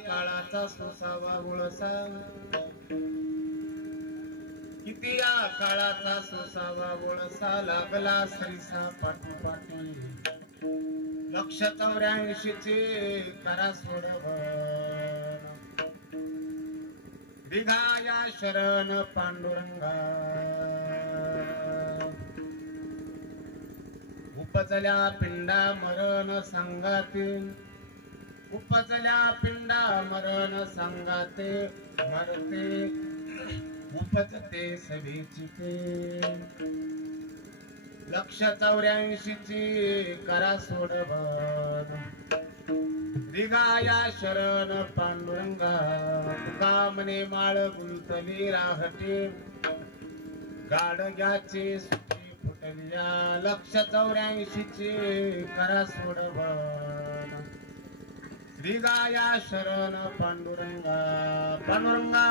काळाचा सोसावा गुळसा किती या काळाचा सोसावा गुळसा लागला सरीसा पाठोपाठी 184 करा सोडव दिघाया शरण पांडुरंगा उपजल्या पिंडा मरण संगाती उपजल्या पिंडा मरण संगाते मरते उपजते सभेची 184 करा सोडवन दिघाया शरण पांडुरंगा तुका मने माळ गुंतली राहते गाडग्याची सुटी फुटल्या 184 करा सोडवन दिघाया शरण पांडुरंगा पांडुरंगा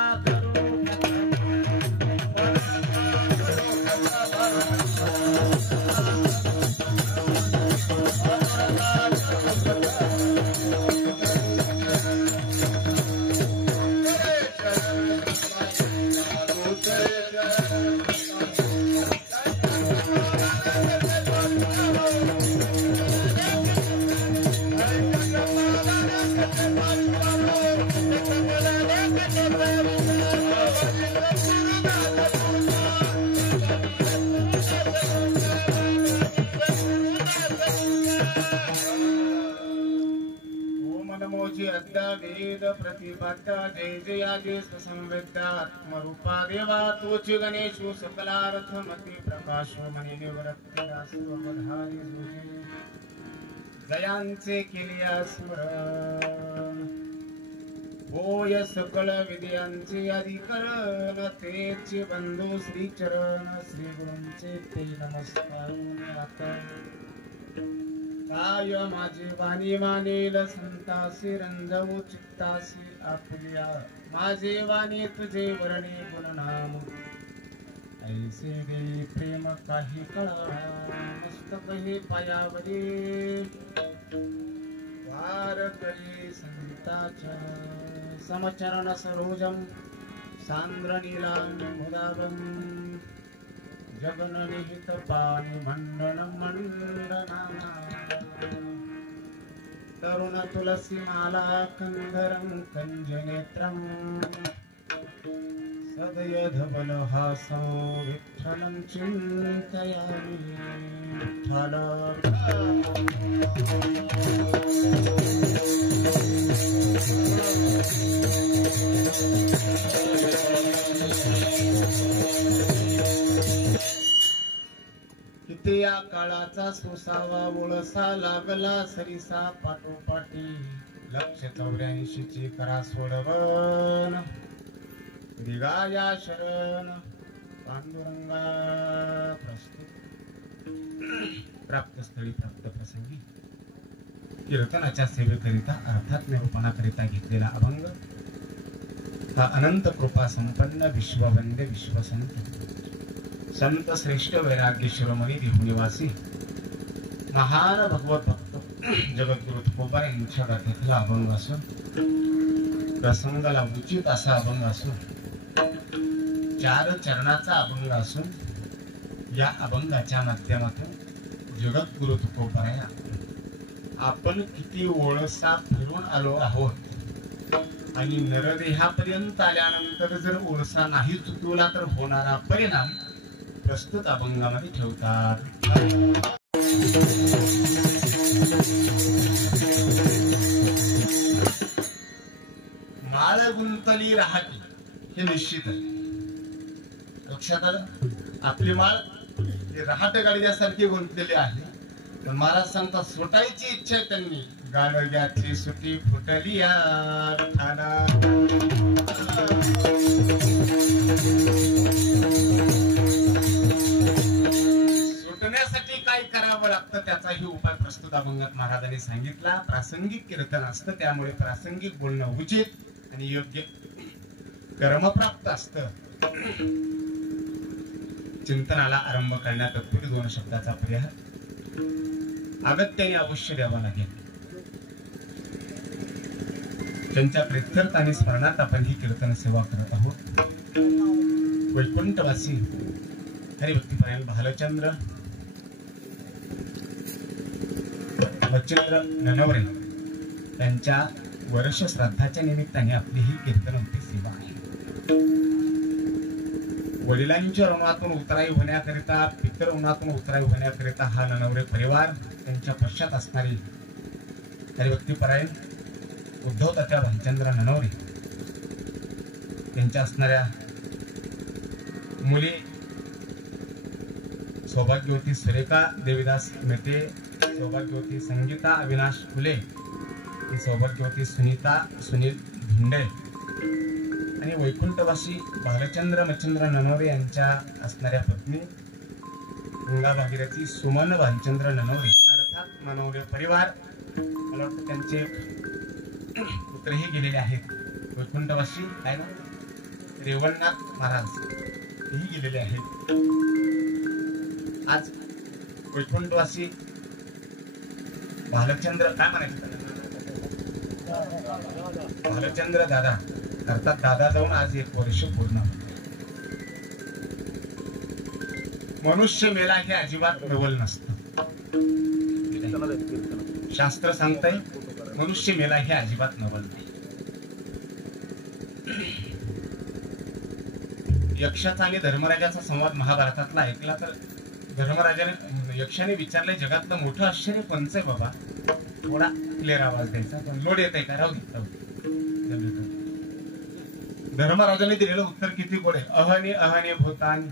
वेद प्रतिपद्ध जय जयाजे संवेद आत्मरूपा देवा तोच गणेशु सकलार्थ मती प्रकाशो मनी निवृत्ती दासवधारी जुजे जयांचे केलिया स्मरण होय सकल विद्यांचे अधिकरण तेचे बंधू श्री चरण श्री गुरूंचे ते नमस्कार आता काय माझी वाणी मानेल संतासी रंजवू चित्तासी आपल्या माझे वाणी तुझे वर्णे गुणनाम ऐसे गे प्रेम काही कळा मस्तक हे पायावरी संताच्या समचरण सरोजम सांद्र नीलांबुदाभं जगननिहित पाणि मंडन मंडनाना तरुण तुलसी माला कंधरं कंजनेत्रं सदयधवलहासं विठ्ठलं चिन्तयामि विठ्ठल किती या काळाचा सोसावा वळसा लागला सरिसा पाठोपाठी 184 ची करा सोडवन दिगाया शरण पांडुरंगा प्राप्त स्थळी प्राप्त प्रसंगी कीर्तनाच्या सेवेकरिता अर्थात निरूपणा करिता घेतलेला अभंग हा अनंत कृपा संपन्न विश्ववंद्य विश्वसंत संत श्रेष्ठ वैराग्य शिरोमणी देहुनिवासी महान भगवत भक्त जगद्गुरु तुकोबा यांच्या गाथेतला अभंग असून प्रसंगाला उचित असा अभंग असून 4 चरणाचा अभंग असून या अभंगाच्या माध्यमातून जगद्गुरु तुकोबराया आपण किती ओळसा फिरून आलो आहोत आणि नरदेहापर्यंत आल्यानंतर जर ओळसा नाही चुकवला तर होणारा परिणाम प्रस्तुत अभंगामध्ये ठेवतात। माळ गुंतली राहती हे निश्चित आहे, लक्षात आलं। आपली माळ रहाट गाडीसारखी गुंतलेली आहे, तर महाराज सांगतात सुटायची इच्छा आहे त्यांनी गाडग्याची सुटी फुटली सुटण्यासाठी काय करावं लागतं त्याचाही उपाय प्रस्तुत अभंगात महाराजांनी सांगितला। प्रासंगिक कीर्तन असतं त्यामुळे प्रासंगिक बोलणं उचित आणि योग्य कर्मप्राप्त असतं। चिंतनाला आरंभ करण्यातपूर्वी 2 शब्दाचा परिहार अगत्याने अवश्य द्यावा लागेल। त्यांच्या प्रेत्यर्थ आणि स्मरणात आपण ही कीर्तन सेवा करत आहोत। वैकुंठवासी हरिभक्तीपरायण भालचंद्र मच्छिंद्र ननवरे त्यांच्या वर्ष श्राद्धाच्या निमित्ताने आपली ही कीर्तनोक्ती सेवा आहे। वडिलांच्या ऋणातून उतराई होण्याकरिता पितर ऋणातून उतराई होण्याकरिता हा ननवरे परिवार त्यांच्या पश्चात असणारी हरिभक्तीपरायण उद्धव तात्या भालचंद्र ननवरे त्यांच्या असणाऱ्या मुली सौभाग्यवती सुरेखा देवीदास मेटे, सौभाग्यवती संगीता अविनाश फुले, सौभाग्यवती सुनीता सुनील भिंडे आणि वैकुंठवासी भालचंद्र मच्छिंद्र ननवरे यांच्या असणाऱ्या पत्नी गंगा भागीरथी सुमन भालचंद्र ननवरे अर्थात ननवरे परिवार। मला वाटतं त्यांचे पुत्रही गेलेले आहेत। वैकुंठवासी काय ना रेवणनाथ महाराज हेही गेलेले आहेत। आज वैकुंठवासी भालचंद्र काय म्हणायचं भालचंद्र दादा अर्थात दादा जाऊन आज 1 वर्ष पूर्ण होते। मनुष्य मेला हे अजिबात नवल नसतं, शास्त्र सांगतंय मनुष्य मेला हे अजिबात नवल नाही। यक्षाचा आणि धर्मराजाचा संवाद महाभारतातला ऐकला तर धर्मराजाने यक्षाने विचारले जगातलं मोठं आश्चर्य कोणचं आहे बाबा? थोडा क्लिअर आवाज द्यायचा, पण लोड येत आहे का? राहू दे। धर्मराजाने दिलेलं उत्तर किती गोड आहे। अहने अहने भूतानि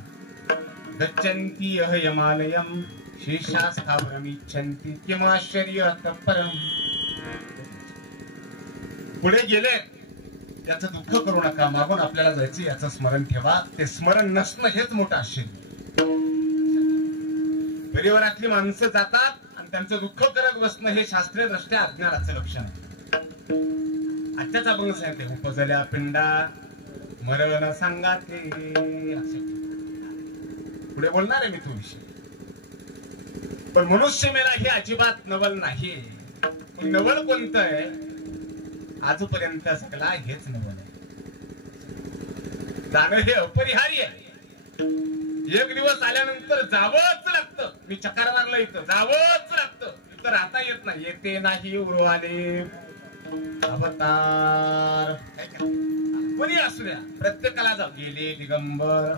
गच्छन्ति अह यमालयम शेषा स्थावरमिच्छन्ति किमाश्चर्य तत्परम। पुढे गेले त्याचं दुःख करू नका, मागून आपल्याला जायचं याचं स्मरण ठेवा। ते स्मरण नसणं हेच मोठं आश्चर्य। परिवारातली माणसं जातात आणि त्यांचं दुःख करत बसणं हे शास्त्रीय दृष्ट्या अज्ञानाचं लक्षण आहे। आजच्याच अभंग सांगते उपजल्या पिंडा मरण सांगाते असे पुढे बोलणार आहे मी तो विषय। पण मनुष्य मेला हे अजिबात नवल नाही। नवल कोणतं आहे? आजपर्यंत सगळा हेच नवल जाणं हे अपरिहार्य आहे. एक दिवस आल्यानंतर जावंच लागतं. मी चकार मारलं इथं जावंच लागतं. इथं राहता येत नाही. येते नाही उरवाले अवतार कोणी असू द्या प्रत्येकाला जाऊ गेले दिगंबर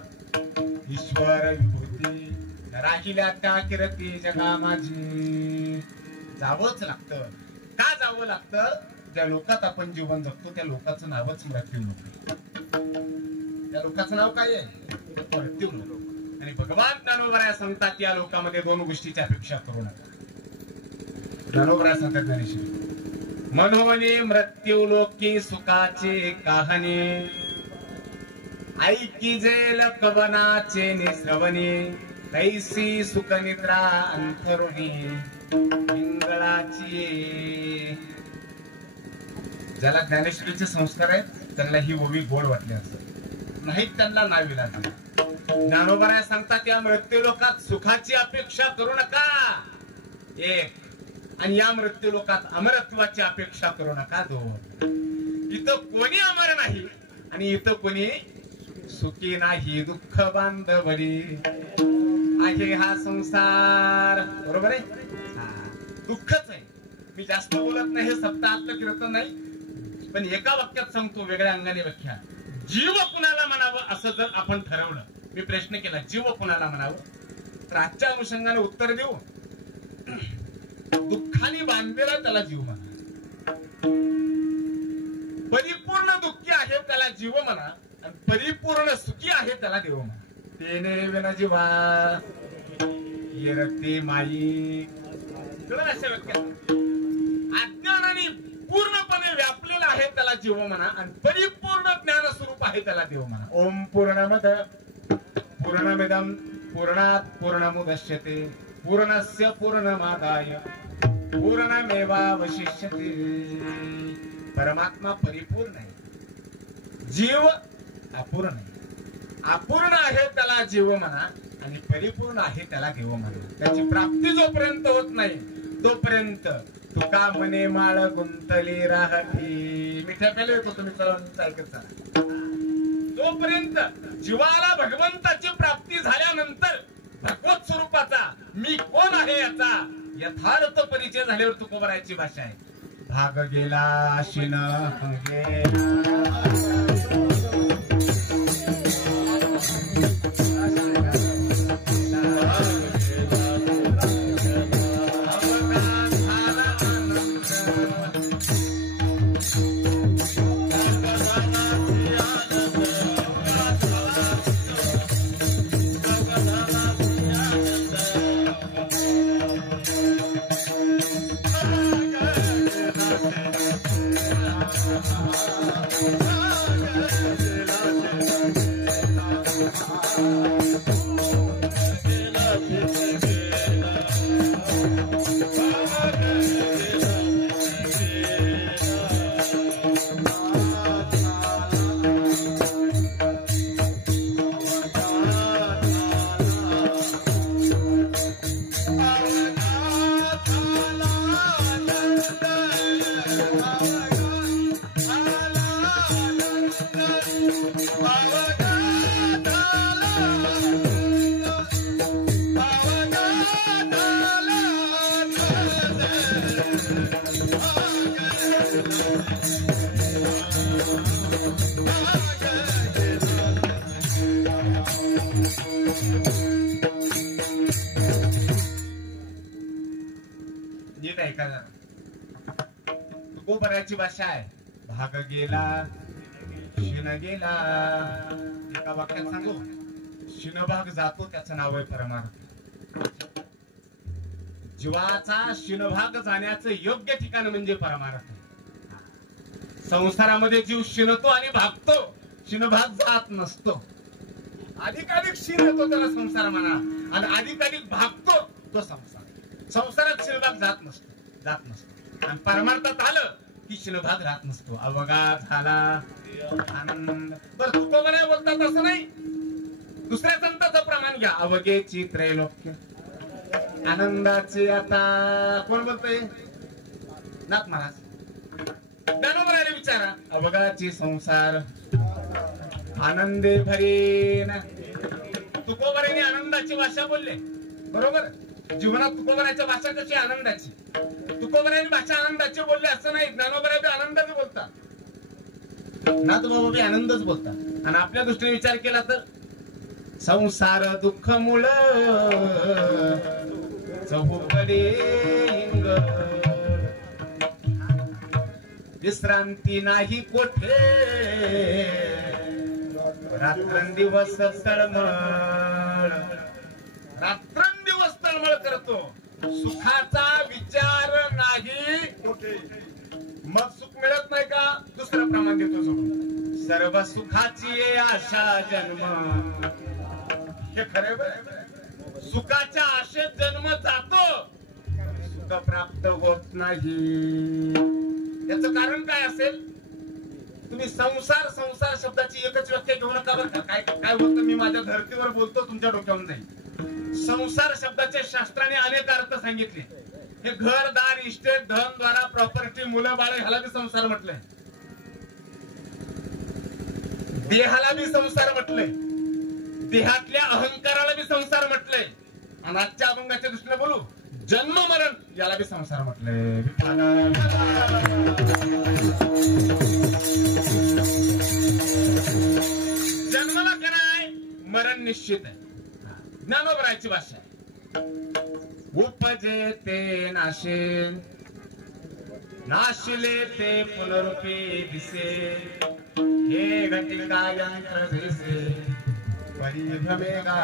ईश्वर विभूती राहिल्या त्या किरती जगा माझी. जावंच लागतं. का जावं लागतं? ज्या लोकात आपण जीवन जगतो त्या लोकांचं नावच मृत्यू लोक. त्या लोकांचं नाव काय आहे? मृत्यू लोक. आणि भगवान ज्ञानोबराया सांगतात या लोकांमध्ये दोन गोष्टीची अपेक्षा करू नका. ज्ञानोबराया सांगतात ज्ञानेश्वरी मनोवने मृत्यू लोकी सुखाचे कहाणी ऐकी जेल कवनाचे निश्रवणे कैसी सुख निद्रा अंतरुणी इंगळाची. ज्याला ज्ञानेश्वरीचे संस्कार आहेत त्यांना ही ओवी गोड वाटली असत नाही त्यांना नाही लागली. ज्ञानोबराया सांगतात या मृत्यू लोकात सुखाची अपेक्षा करू नका एक आणि या मृत्यू लोकात अमरत्वाची अपेक्षा करू नका दोन. इथं कोणी अमर नाही आणि इथं कोणी सुखी नाही. दुःख बांधवरी आहे हा संसार. बरोबर आहे. दुःखच आहे. मी जास्त बोलत नाही. हे सप्ताहातलं कीर्तन नाही पण एका वाक्यात सांगतो वेगळ्या अंगाने व्याख्या. जीव कुणाला म्हणावं असं जर आपण ठरवलं. मी प्रश्न केला जीव कुणाला म्हणावं तर आजच्या अनुषंगाने उत्तर देऊ. दुःखाने बांधलेला त्याला जीव म्हणा. परिपूर्ण दुःखी आहे त्याला जीव म्हणा आणि परिपूर्ण सुखी आहे त्याला देव म्हणा. तेने विना जीवा येरते माई. अशा व्याख्या. अज्ञानाने पूर्णपणे व्यापलेला आहे त्याला जीव म्हणा आणि परिपूर्ण ज्ञान स्वरूप आहे त्याला देव म्हणा. ओम पूर्णमद पूर्णमिदं पूर्णात् पूर्णमुदच्यते पूर्णस्य पूर्णमादाय पूर्णमेवावशिष्यते. परमात्मा परिपूर्ण आहे. जीव अपूर्ण आहे. अपूर्ण आहे त्याला जीव म्हणा आणि परिपूर्ण आहे त्याला देव म्हणा. त्याची प्राप्ती जोपर्यंत होत नाही तोपर्यंत तुका मने माळ गुंतली राहती. मिठ्या पेले येतो तुम्ही सर्वांचं ऐकत चला. तोपर्यंत जीवाला भगवंताची प्राप्ती झाल्यानंतर भगवत स्वरूपाचा मी कोण आहे याचा यथार्थ परिचय झाल्यावर तुकोबरायची भाषा आहे. भाग गेला शिन तुकोबरायची भाषा आहे. भाग गेला शिन गेला. एका वाक्यात सांगू शिनभाग जातो त्याचं नाव आहे परमार्थ. जीवाचा शिनभाग जाण्याचं योग्य ठिकाण म्हणजे परमार्थ. संसारामध्ये जीव शिनतो आणि भागतो. शिनभाग जात नसतो. अधिकाधिक शिन येतो त्याला संसार म्हणा आणि अधिकाधिक भागतो तो संसार. संसारात शिनभाग जात नसतो आणि परमार्थात आलं की शिनभाग राहत नसतो. अवघा झाला आनंद. बरं तुकोबराय बोलतात असं नाही. दुसऱ्या संतांचं प्रमाण घ्या. अवघेची त्रैलोक्य आनंदाचे आता कोण बोलतोय? नाथ महाराज. ज्ञानोबरायला विचारा अवघाचे संसार आनंदे भरेन. तुकोबराने आनंदाची भाषा बोलले बरोबर. जीवनात तुकोबराच्या भाषा कशी आनंदाची. तुकोबराने भाषा आनंदाची बोलले असं नाही. ज्ञानोबराय बी आनंदाच बोलतात. नाथबाबा बी आनंदच बोलतात. आणि आपल्या दृष्टीने विचार केला तर संसार दुःख मुळ चहूकडे हिंग विश्रांती नाही कोठे रात्रंदिवस तळमळ. रात्रंदिवस तळमळ करतो. सुखाचा विचार नाही मग सुख मिळत नाही का. दुसरं प्रमाण देतो सोडून सर्व सुखाची आशा जन्म. हे खरे बरं. सुखाच्या आशेत जन्म जातो सुख प्राप्त होत नाही. याचं कारण काय असेल. तुम्ही संसार संसार शब्दाची एकच व्याख्या घेऊ नका बरं का. काय काय होतं मी माझ्या धर्तीवर बोलतो तुमच्या डोक्यावर जाईल. संसार शब्दाचे शास्त्राने अनेक अर्थ सांगितले. हे घर दार इस्टेट धन द्वारा प्रॉपर्टी मुलं बाळ ह्याला बी संसार म्हटलंय. देहाला बी संसार म्हटलंय. देहातल्या अहंकाराला बी संसार म्हटलंय. आणि आजच्या अभंगाच्या दृष्टीने बोलू जन्म मरण याला बी संसार म्हटलंय. जन्माला काय मरण निश्चित आहे. ज्ञानोबरायची भाषा आहे. उपजे ते नाशे नाशिले ते पुनरुपी दिसे हे घटिका यंत्र दिसे परिभ्रमेगा.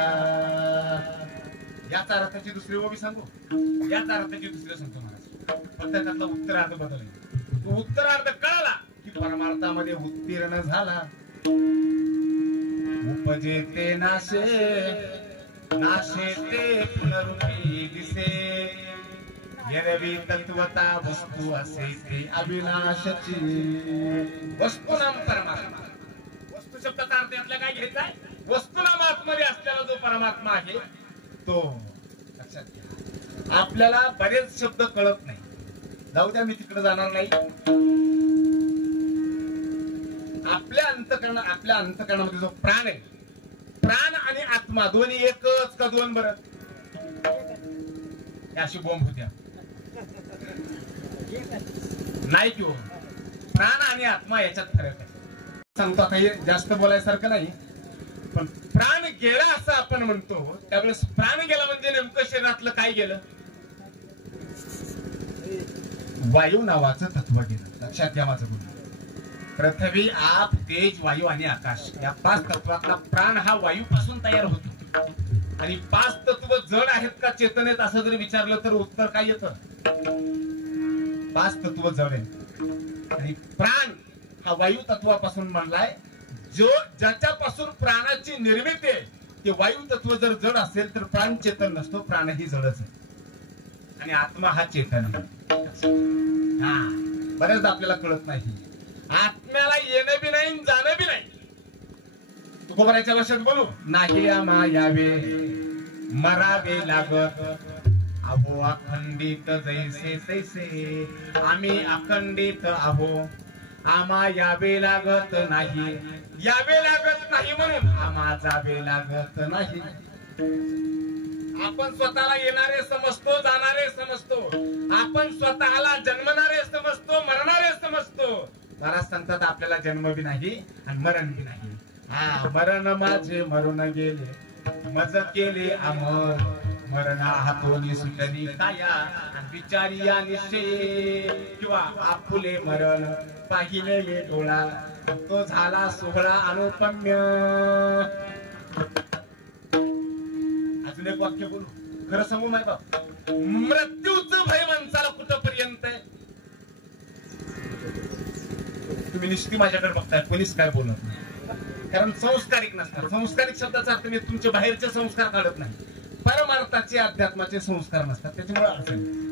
याचा अर्थाची दुसरी ओबी सांगू. याचा अर्थाची दुसरी सांगतो महाराज. पण त्यातला उत्तरार्ध बदल. तो उत्तरार्ध कळला की परमार्थामध्ये उत्तीर्ण झाला. उपजे ते नाशे नाशे ते पुनरुपी दिसे यरवी तत्वता वस्तू असे ते अविनाशाची. वस्तुनाम परमात्मा. वस्तू शब्दाचा अर्थ यातला काय घ्यायचा. वस्तुनाम आतमध्ये असलेला जो परमात्मा आहे तो लक्षात घ्या. आपल्याला बरेच शब्द कळत नाही. जाऊ द्या मी तिकडे जाणार नाही. आपल्या अंतःकरणामध्ये जो प्राण आहे. प्राण आणि आत्मा दोन्ही एकच का दोन बरं. अशी बोंब होत्या नाही किंवा प्राण आणि आत्मा याच्यात फरक आहे. सांगतो आता हे जास्त बोलायसारखं नाही. पण प्राण गेला असं आपण म्हणतो. त्यावेळेस प्राण गेला म्हणजे नेमकं शरीरातलं काय गेलं. वायू नावाचं तत्व गेलं. लक्षात घ्या माझं बोलणं. पृथ्वी आप तेज वायू आणि आकाश या 5 तत्वातला प्राण हा वायूपासून तयार होतो. आणि 5 तत्व जड आहेत का चेतनेत असं जर विचारलं तर उत्तर काय येतं. 5 तत्व जड आहेत. आणि प्राण हा वायू तत्वापासून बनलाय. जो ज्याच्यापासून प्राणाची निर्मिती आहे ते वायू तत्व जर जड असेल तर प्राण चेतन नसतो. प्राणही जडच आहे. आणि आत्मा हा चेतन आहे. हा बऱ्याचदा आपल्याला कळत नाही. आत्म्याला येणं बी नाही जाणं बी नाही. तुकोबराच्या भाषेत बोलू नाही आम्हा यावे मरावे लागत अहो अखंडित जैसे तैसे. आम्ही अखंडित आहो आम्हा यावे लागत नाही. यावे लागत नाही म्हणून आम्हा जावे लागत नाही. आपण स्वतःला येणारे समजतो जाणारे समजतो. आपण स्वतःला जन्मणारे समजतो मरणारे समजतो. महाराज सांगतात आपल्याला जन्म बी नाही आणि मरण बी नाही. हा मरण माझे मरून गेले मज केले अमर मरणा हातोनी सुटली काया विचारी या निश्चय किंवा आपुले मरण पाहिले मी डोळा तो झाला सोहळा अनुपम्य. अजून एक वाक्य बोलू. खरं सांगू माहिती बाप मृत्यूचं भय माणसाला कुठपर्यंत आहे. तुम्ही निश्चित माझ्याकडे बघताय कोणीच काय बोलत नाही. कारण संस्कारिक नसतात. संस्कारिक शब्दाचा अर्थ मी तुमचे बाहेरचे संस्कार काढत नाही. परमार्थाचे अध्यात्माचे संस्कार नसतात. त्याच्यामुळे असेल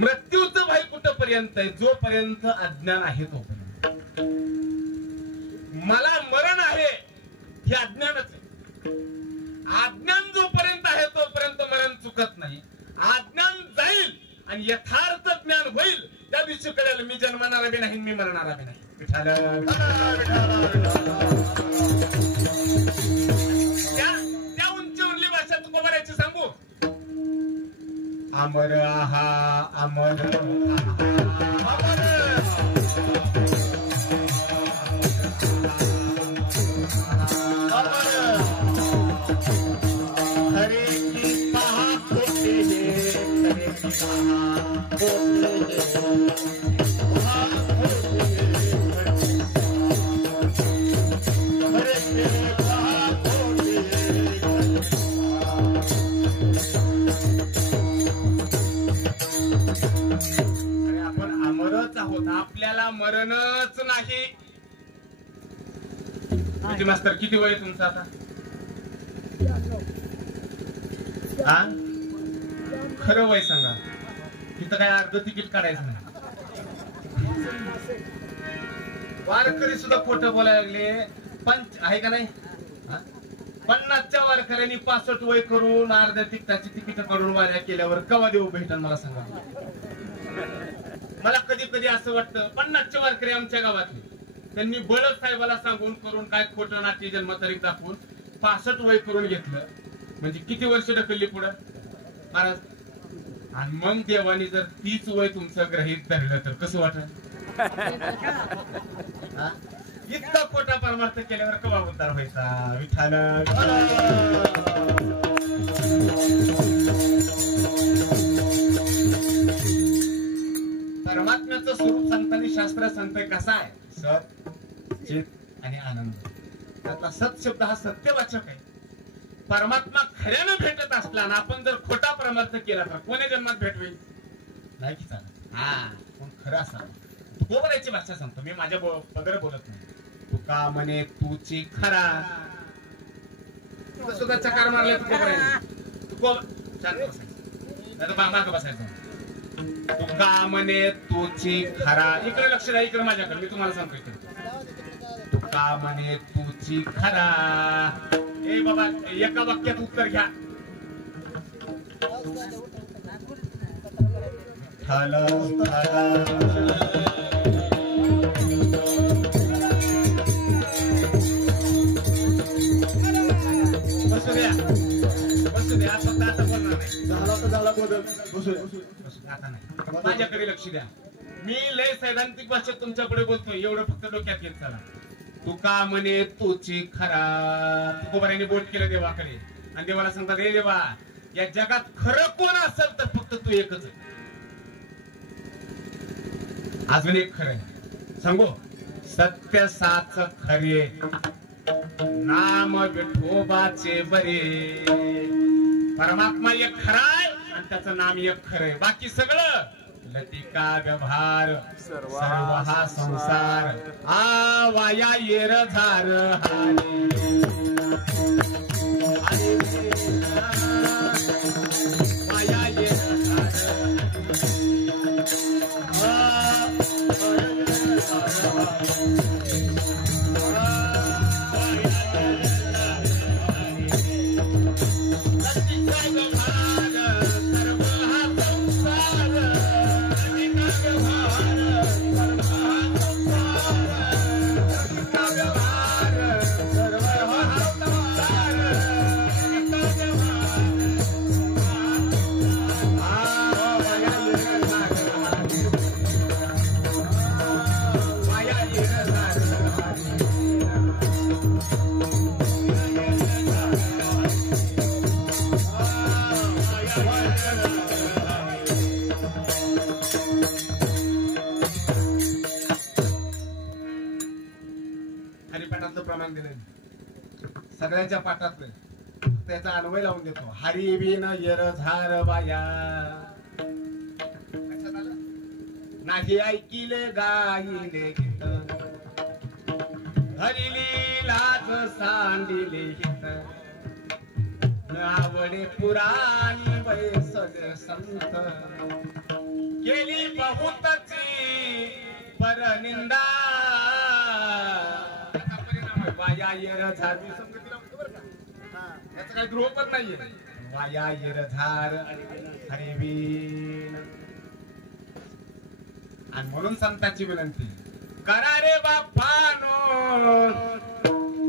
मृत्यूचं भय कुठपर्यंत आहे. जोपर्यंत अज्ञान आहे तोपर्यंत. मला मरण आहे हे अज्ञानच आहे. अज्ञान जोपर्यंत आहे तोपर्यंत मरण चुकत नाही. अज्ञान जाईल आणि यथार्थ ज्ञान होईल त्या बी कळेल मी जन्मणारा बी नाही मी मरणारा बी नाही. विठाल त्या उंचीवरली भाषा तू कोणाची सांगू. अमर आहा अमर अमर हरे की पहा खोटे हरे की पहा आपल्याला मरणच नाही. मास्तर किती वय आहे तुमचं आता. हा खरं वय सांगा. तिथं काय अर्ध तिकीट काढायचं नाही. वारकरी सुद्धा खोटं बोलायला लागले. पंच आहे का नाही. 50च्या वारकऱ्यांनी 65 वय करून अर्ध्या तिकिटाची तिकीट काढून वाऱ्या केल्यावर कवा देऊ भेटल मला सांगा. मला कधी कधी असं वाटतं 50चे वारकरी आमच्या गावातले त्यांनी बळद साहेबाला सांगून करून काय खोटं नाट्य जन्मतारीख दाखवून 65 वय करून घेतलं. म्हणजे किती वर्ष ढकलली पुढं महाराज. आणि मग देवानी जर 30 वय तुमचं ग्रहित धरलं तर कसं वाटलं. इतका खोटा परमार्थ केल्यावर कवा उद्धार व्हायचा. विठाल परमात्म्याचं स्वरूप सांगताना शास्त्र सांगतंय कसा आहे. सत चित आणि आनंद. त्यातला सत शब्द हा सत्यवाचक आहे. परमात्मा खऱ्यानं भेटत असला ना आपण जर खोटा परमार्थ केला तर कोण्या जन्मात भेटवेल नाही की चालत. हा पण खरं असा तुकोबराची भाषा सांगतो मी. माझ्या पदर बोलत नाही. तुका म्हणे तूची खरा सुद्धा चकार मारले तुको शांत बसायचं नाही तर माग बसायचं. तुका म्हणे तूची खरा. इकडे लक्ष द्या. इकडे माझ्याकडे मी तुम्हाला सांगतो. इकडे तुका म्हणे तूची खरा. ए बाबा एका वाक्यात उत्तर घ्या. बसू द्या बसू द्या. फक्त आता बोलणार नाही. झाला तर झाला बदल. बसू आता नाही. माझ्याकडे लक्ष द्या. मी लय सैद्धांतिक भाषेत तुमच्याकडे बोलतोय. एवढं फक्त डोक्यात घेत चला. तुका म्हणे तूची खरा. तुकोबाराने बोट केलं देवाकडे आणि देवाला सांगतात रे देवा या जगात खरं कोण असेल तर फक्त तू एकच आहे. अजून एक खरं आहे सांगू. सत्य साच खरे नाम विठोबाचे बरे. परमात्मा एक खरा आहे आणि त्याचं नाम एक खरंय. बाकी सगळं लतिका व्यवहार सर्व हा संसार. आ वाया येर झार वाया येर हरिपाठातलं प्रमाण दिलं सगळ्यांच्या पाठातलं. त्याचा अन्वय लावून देतो. हरी बिन यर झार बाया नाही ऐकिले गायले गीत. हरिली लाज सांडिले हित. आवडे पुराणी वैसज संत. केली बहुतची परनिंदा. वाया येर झार याचा काही द्रोह पण नाहीये. वाया येर झार हरिवीन आणि म्हणून संतांची विनंती करा रे बापानो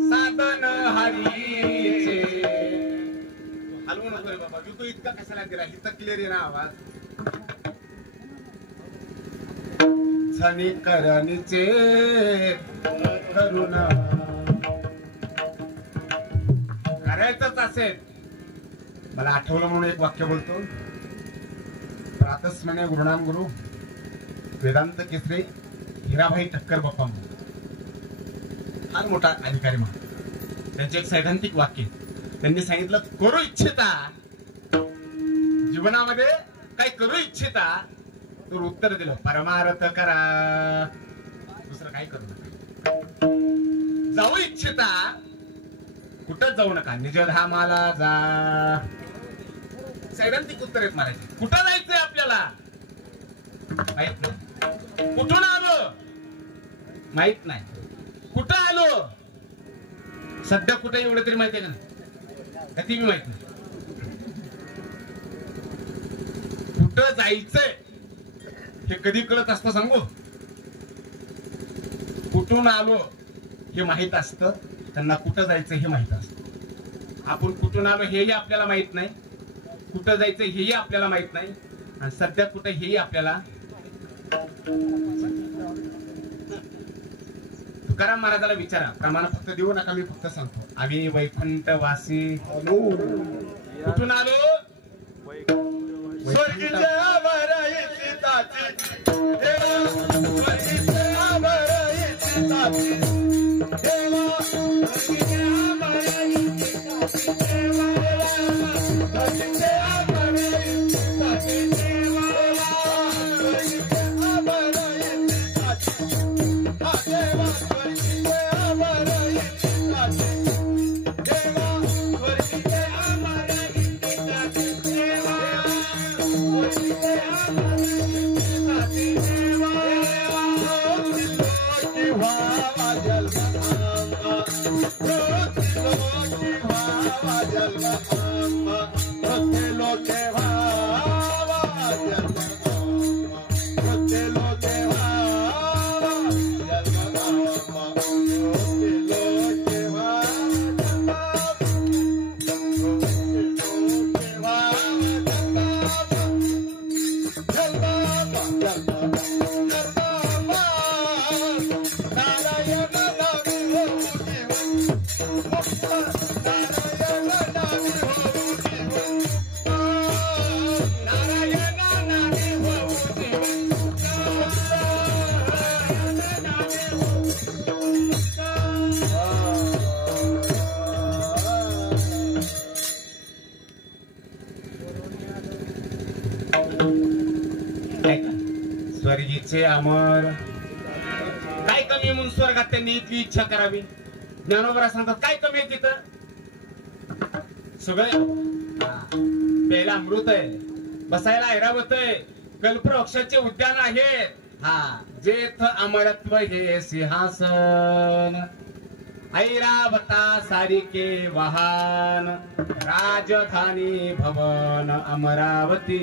साधन हरीचे. हलवू नको रे बाबा, विकू इतका कशाला दिला, इथं क्लिअर आहे ना आवाज. झणी करणीचे करुणा करायचंच असेल. मला आठवलं म्हणून एक वाक्य बोलतो. प्रातस्मने गुरुनाम गुरु वेदांत केसरे हिराभाई ठक्कर बाप्पा फार मोठा अधिकारी म्हणून त्यांचे एक सैद्धांतिक वाक्य. त्यांनी सांगितलं करू इच्छिता जीवनामध्ये काही करू इच्छिता तर उत्तर दिलं परमार्थ करा, दुसरं काही करू नका. जाऊ इच्छिता कुठं जाऊ नका, निजधामाला जा. सैद्धांतिक उत्तर आहेत मारायचे. कुठं जायचंय आपल्याला माहित नाही, कुठून आलो माहित नाही, कुठं आलो सध्या कुठे एवढं तरी माहिती आहे का नाही, ती बी माहित नाही. कुठं जायचंय हे कधी कळत असतं सांगू. कुठून आलो हे माहित असतं, त्यांना कुठं जायचं हे माहित असतं. आपण कुठून आलो हेही आपल्याला माहित नाही, कुठं जायचं हेही आपल्याला माहित नाही, आणि सध्या कुठं हेही आपल्याला. तुकाराम महाराजाला विचारा, प्रमाण फक्त देऊ नका, मी फक्त सांगतो. आम्ही वैकुंठवासी कुठून आलो, स्वर्गीचे अमर काय कमी म्हणून स्वर्गात त्यांनी इतकी इच्छा करावी. ज्ञानोबरा सांगतात काय कमी आहे तिथं, सगळं प्यायला अमृत आहे, बसायला ऐरावत आहे, कल्पवृक्षाचे उद्यान आहे. हा जेथ अमरत्व हे सिंहासन, ऐरावता सारिके वाहन, राजधानी भवन अमरावती.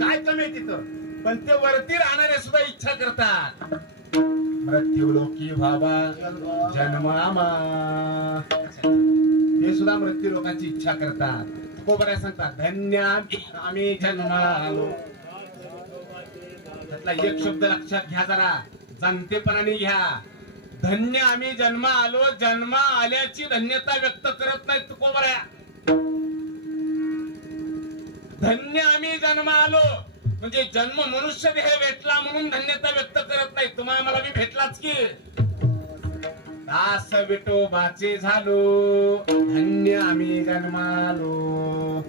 काय कमी तिथं, पण ते वरती राहणारे सुद्धा इच्छा करतात मृत्यू लोकी व्हावा जन्मामा. हे सुद्धा मृत्यू लोकांची इच्छा करतात. तुकोबऱ्या सांगतात धन्य आम्ही जन्मालो. त्यातला एक शब्द लक्षात घ्या, जरा जाणतेपणाने घ्या. धन्य आम्ही जन्म आलो, जन्म आल्याची धन्यता व्यक्त करत नाही तुकोबऱ्या. धन्य आम्ही जन्म आलो म्हणजे जन्म मनुष्य देह भेटला म्हणून धन्यता व्यक्त करत नाही. तुम्हाला मला मी भेटलाच की दास विठोबाचे झालो, धन्य आम्ही जन्मालो.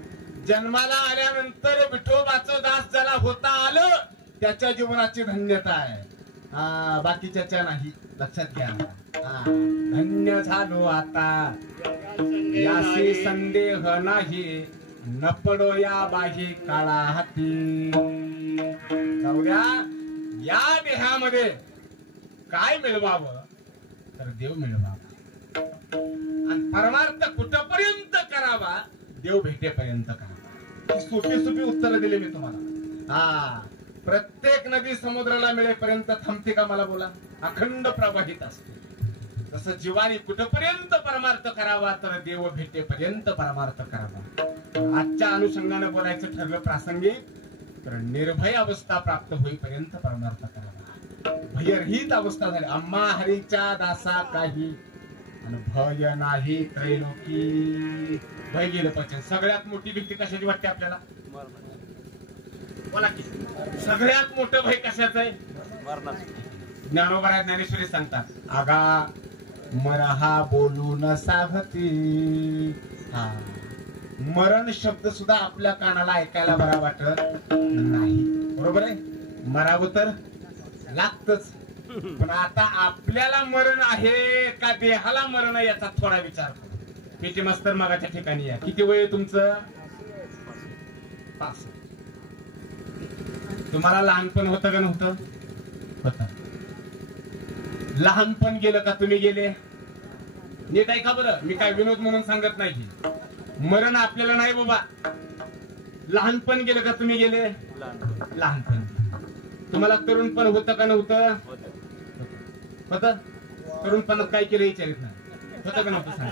जन्माला आल्यानंतर विठोबाचं दास ज्याला होता आलं त्याच्या जीवनाची धन्यता आहे, बाकीच्याच्या नाही. लक्षात घ्या. धन्य झालो आता यासी संदेह नाही, न पडो या बाही काळा हाती. जाऊया या देहामध्ये काय मिळवावं तर देव मिळवावा, आणि परमार्थ कुठपर्यंत करावा, देव भेटेपर्यंत करावा. सोपी सोपी उत्तर दिले मी तुम्हाला. प्रत्येक नदी समुद्राला मिळेपर्यंत थांबते का मला बोला? अखंड प्रवाहित असते. तसं जीवाने कुठपर्यंत परमार्थ करावा तर देव भेटेपर्यंत परमार्थ करावा. आजच्या अनुषंगाने बोलायचं ठरलं प्रासंगिक तर निर्भय अवस्था प्राप्त होईपर्यंत परमार्थ करावा. भयरहित अवस्था झाली. आम्हा हरीच्या दासा काही आणि भय नाही त्रैलोकी. भय गेलं पचन. सगळ्यात मोठी भीती कशाची वाटते आपल्याला? बोला की. सगळ्यात मोठं भय कशाचं आहे? ज्ञानोबा ज्ञानेश्वरी सांगतात, आगा मरहा बोलून सावती. हा, मरण शब्द सुद्धा आपल्या कानाला ऐकायला बरा वाटत नाही. बरोबर आहे? मरावं तर लागतच. पण आता आपल्याला मरण आहे का देहाला मरण आहे याचा थोडा विचार करू. पीटी मास्तर मागाच्या ठिकाणी या. किती वय तुमचं? 5. तुम्हाला लहानपण होतं का नव्हतं? होतं. लहानपण गेलं का तुम्ही गेले? नीट ऐका बरं, मी काय विनोद म्हणून सांगत नाही. मरण आपल्याला नाही बाबा. लहानपण गेलं का तुम्ही गेले? लहानपण. तुम्हाला तरुणपण होतं का नव्हतं? होतं. तरुणपणात काय केलं विचारित नाही. होतं का नव्हतं सांग.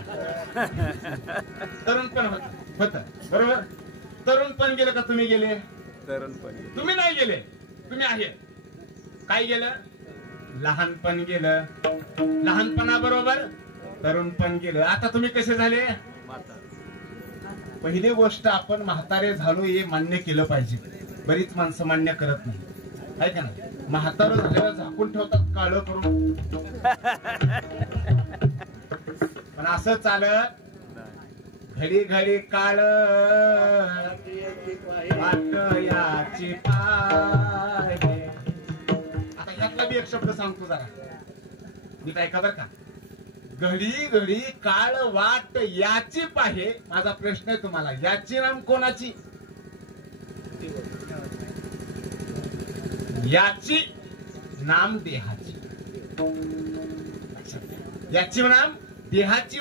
तरुणपण होतं. बरोबर. तरुणपण गेलं का तुम्ही गेले? तुम्ही नाही गेले. तुम्ही आहे. काय गेलं? लहानपण गेलं. लहानपणाबरोबर तरुणपण गेलं. आता तुम्ही कसे झाले? पहिली गोष्ट आपण म्हातारे झालो हे मान्य केलं पाहिजे. बरीच माणसं मान्य करत नाही. आहे का नाही? म्हातारं झालेलं झाकून ठेवतात काळं करून. पण असं चालत घडी घडी काळ वाट याची पाहे. आता ह्यातला बी एक शब्द सांगतो जरा. मी ऐका बर का. घडी घडी काळ वाट याची पाहे. माझा प्रश्न आहे तुम्हाला, याची नाम कोणाची? याची नाम देहाची. याची नाम देहाची.